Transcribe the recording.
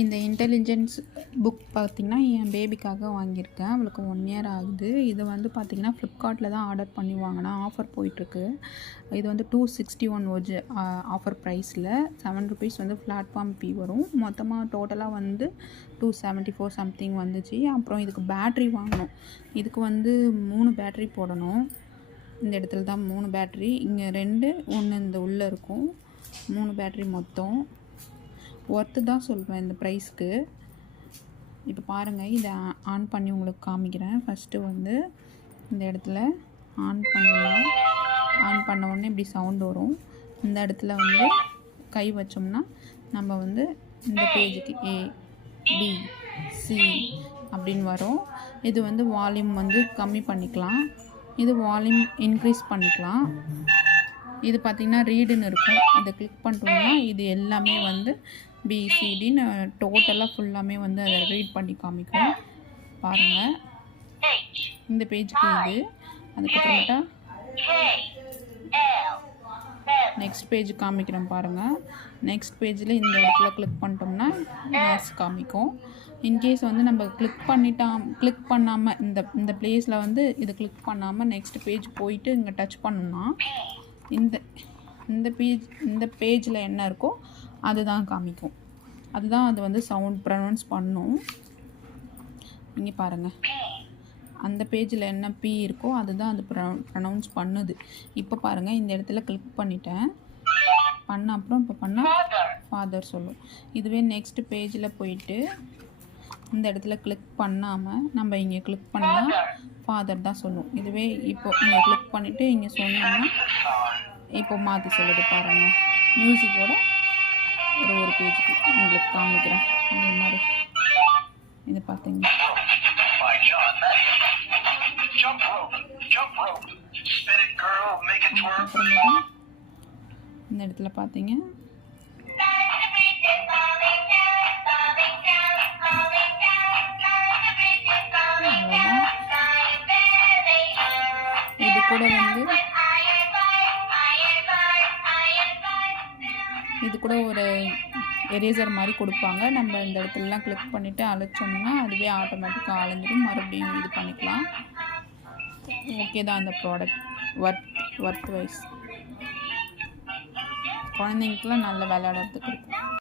இந்த intelligence book பார்த்திங்கன்னா என் பேபிக்காக வாங்கியிருக்கேன். அவளுக்கு 1 இயர் ஆகுது. இது வந்து பார்த்திங்கன்னா ஃப்ளிப்கார்ட்டில் தான் ஆர்டர் பண்ணி வாங்கினா ஆஃபர் போயிட்டுருக்கு. இது வந்து 261 ஆஃபர் ப்ரைஸில் ₹7 வந்து பிளாட்ஃபார்ம் ஃபீ வரும். மொத்தமாக டோட்டலாக வந்து 274 சம்திங் வந்துச்சு. அப்புறம் இதுக்கு பேட்ரி வாங்கணும். இதுக்கு வந்து 3 பேட்ரி போடணும். இந்த இடத்துல தான் 3 பேட்ரி, இங்கே 2, 1 இந்த உள்ளே இருக்கும். 3 பேட்ரி மொத்தம். ஒர்த்து தான் சொல்வேன் இந்த ப்ரைஸ்க்கு. இப்போ பாருங்கள், இதை ஆன் பண்ணி உங்களுக்கு காமிக்கிறேன். ஃபஸ்ட்டு வந்து இந்த இடத்துல ஆன் பண்ணிடலாம். ஆன் பண்ண உடனே இப்படி சவுண்ட் வரும். இந்த இடத்துல வந்து கை வச்சோம்னா நம்ம வந்து இந்த பேஜுக்கு ABC அப்படின்னு வரும். இது வந்து வால்யூம் வந்து கம்மி பண்ணிக்கலாம், இது வால்யூம் இன்க்ரீஸ் பண்ணிக்கலாம். இது பார்த்திங்கன்னா ரீடுன்னு இருக்கும். இதை கிளிக் பண்ணிட்டோம்னா இது எல்லாமே வந்து பிசிடின்னு டோட்டலாக ஃபுல்லாமே வந்து அதை ரீட் பண்ணி காமிக்கும். பாருங்கள், இந்த பேஜுக்கு இது. அதுக்கப்புறமேட்டா நெக்ஸ்ட் பேஜ் காமிக்கிறேன் பாருங்கள். நெக்ஸ்ட் பேஜில் இந்த இடத்துல கிளிக் பண்ணிட்டோம்னா மேத்ஸ் காமிக்கும். இன்கேஸ் வந்து நம்ம கிளிக் பண்ணாமல் இந்த பிளேஸில் வந்து இதை கிளிக் பண்ணாமல் நெக்ஸ்ட் பேஜ் போயிட்டு இங்கே டச் பண்ணோம்னா இந்த பேஜில் என்ன இருக்கோ அதுதான் காமிக்கும். அதுதான் அது வந்து சவுண்ட் ப்ரொனவுன்ஸ் பண்ணும். இங்கே பாருங்கள், அந்த பேஜில் என்ன பி இருக்கோ அதுதான் அது ப்ரொனவுன்ஸ் பண்ணுது. இப்போ பாருங்கள், இந்த இடத்துல கிளிக் பண்ணிட்டேன். அப்புறம் இப்போ பண்ணால் ஃபாதர் சொல்லும். இதுவே நெக்ஸ்ட் பேஜில் போயிட்டு இந்த இடத்துல கிளிக் பண்ணாமல் நம்ம இங்கே கிளிக் பண்ணால் ஃபாதர் தான் சொல்லும். இதுவே இப்போ இங்கே கிளிக் பண்ணிவிட்டு இங்கே சொன்னோம்னா இப்போ மாற்றி சொல்லுது பாருங்கள். மியூசிக்கோட ஒரு பேஜுக்கு உங்களுக்கு காமிக்கிறேன். அதே மாதிரி இது பார்த்தீங்கன்னா இந்த இடத்துல பார்த்தீங்க இது கூட வந்து இது கூட ஒரு எரேசர் மாதிரி கொடுப்பாங்க. நம்ம இந்த இடத்துலலாம் கிளிக் பண்ணிவிட்டு அழைச்சோம்னா அதுவே ஆட்டோமேட்டிக்காக அலைஞ்சிடும். மறுபடியும் இது பண்ணிக்கலாம். ஓகே தான் அந்த ப்ராடக்ட். ஒர்த் வைஸ் குழந்தைங்களுக்குலாம் நல்ல விளையாடுறதுக்கு இருக்கும்.